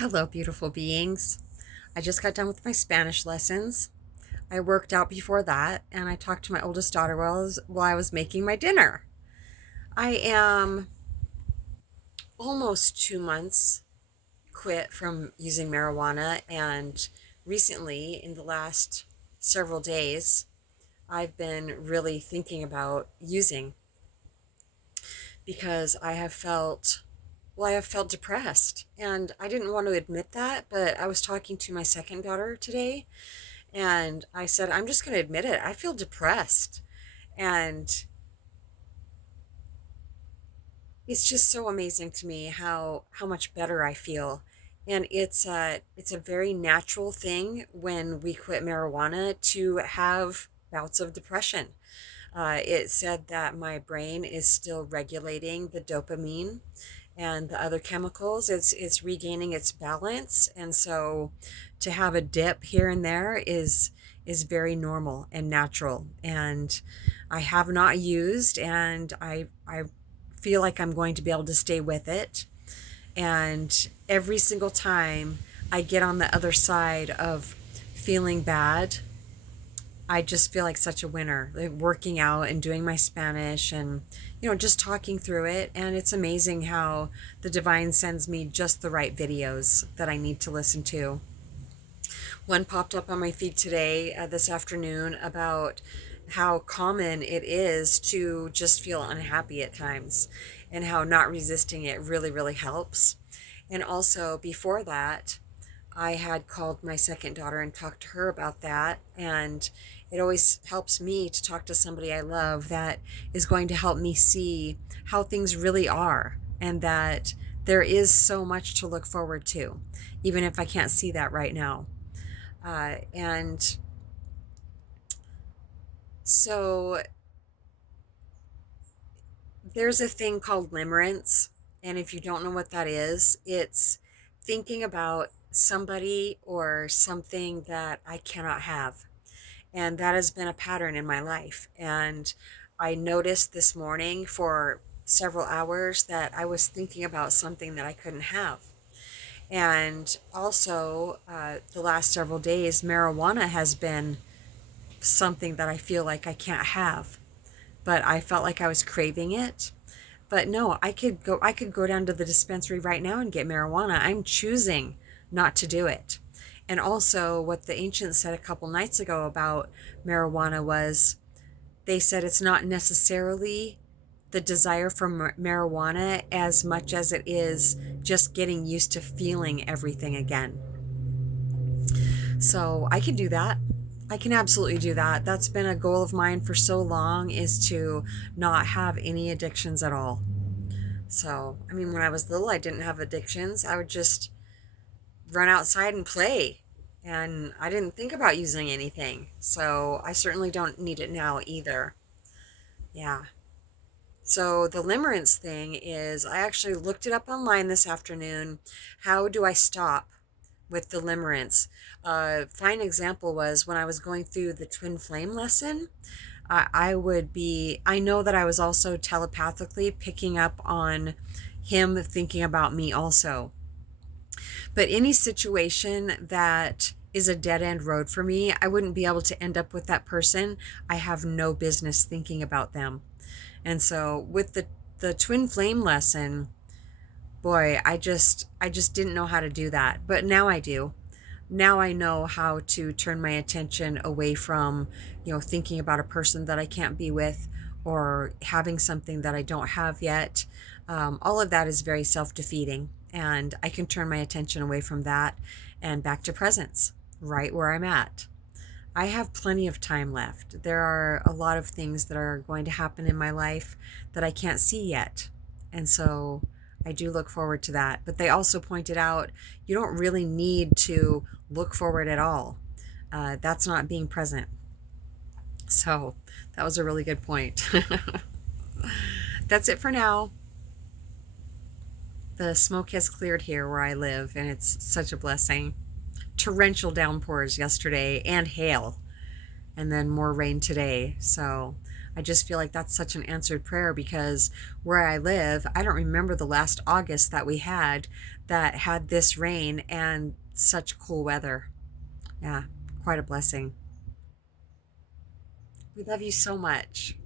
Hello, beautiful beings. I just got done with my Spanish lessons. I worked out before that, and I talked to my oldest daughter while I was making my dinner. I am almost 2 months quit from using marijuana, and recently, in the last several days, I've been really thinking about using because I have felt depressed. And I didn't want to admit that, but I was talking to my second daughter today, and I said, I'm just going to admit it. I feel depressed. And it's just so amazing to me how much better I feel. And it's a very natural thing when we quit marijuana to have bouts of depression. It said that my brain is still regulating the dopamine and the other chemicals. It's regaining its balance, and so to have a dip here and there is very normal and natural. And I have not used, and I feel like I'm going to be able to stay with it. And every single time I get on the other side of feeling bad, I just feel like such a winner, like working out and doing my Spanish and, just talking through it. And it's amazing how the divine sends me just the right videos that I need to listen to. One popped up on my feed today, this afternoon, about how common it is to just feel unhappy at times and how not resisting it really, really helps. And also, before that, I had called my second daughter and talked to her about that. And it always helps me to talk to somebody I love that is going to help me see how things really are, and that there is so much to look forward to, even if I can't see that right now. And so there's a thing called limerence. And if you don't know what that is, it's thinking about somebody or something that I cannot have. And that has been a pattern in my life. And I noticed this morning for several hours that I was thinking about something that I couldn't have. And also, the last several days, marijuana has been something that I feel like I can't have, but I felt like I was craving it. But no, I could go down to the dispensary right now and get marijuana. I'm choosing not to do it. And also, what the ancients said a couple nights ago about marijuana was, they said it's not necessarily the desire for marijuana as much as it is just getting used to feeling everything again. So I can do that. I can absolutely do that. That's been a goal of mine for so long, is to not have any addictions at all. So, I mean, when I was little, I didn't have addictions. I would just run outside and play. And I didn't think about using anything. So I certainly don't need it now either. Yeah. So the limerence thing is, I actually looked it up online this afternoon. How do I stop with the limerence? Fine example was when I was going through the twin flame lesson. I know that I was also telepathically picking up on him thinking about me also. But any situation that is a dead end road for me, I wouldn't be able to end up with that person. I have no business thinking about them. And so with the twin flame lesson, boy, I just didn't know how to do that. But now I do. Now I know how to turn my attention away from, thinking about a person that I can't be with, or having something that I don't have yet. All of that is very self-defeating, and I can turn my attention away from that and back to presence, right where I'm at. I have plenty of time left. There are a lot of things that are going to happen in my life that I can't see yet. And so I do look forward to that. But they also pointed out, you don't really need to look forward at all. That's not being present. So that was a really good point. That's it for now. The smoke has cleared here where I live, and it's such a blessing. Torrential downpours yesterday and hail, and then more rain today. So I just feel like that's such an answered prayer because where I live, I don't remember the last August that had this rain and such cool weather. Yeah, quite a blessing. We love you so much.